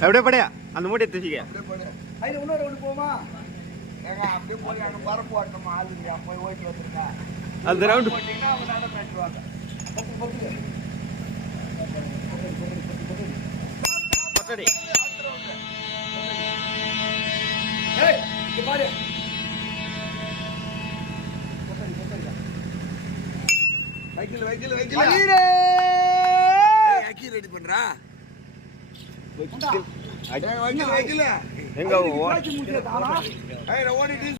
அப்படியே படையா அந்த மூட்டையை தூக்கிக்க அந்த ரவுண்டு பட்டடி வைக்கல ரெடி பண்றா எங்க ஓடிட்டு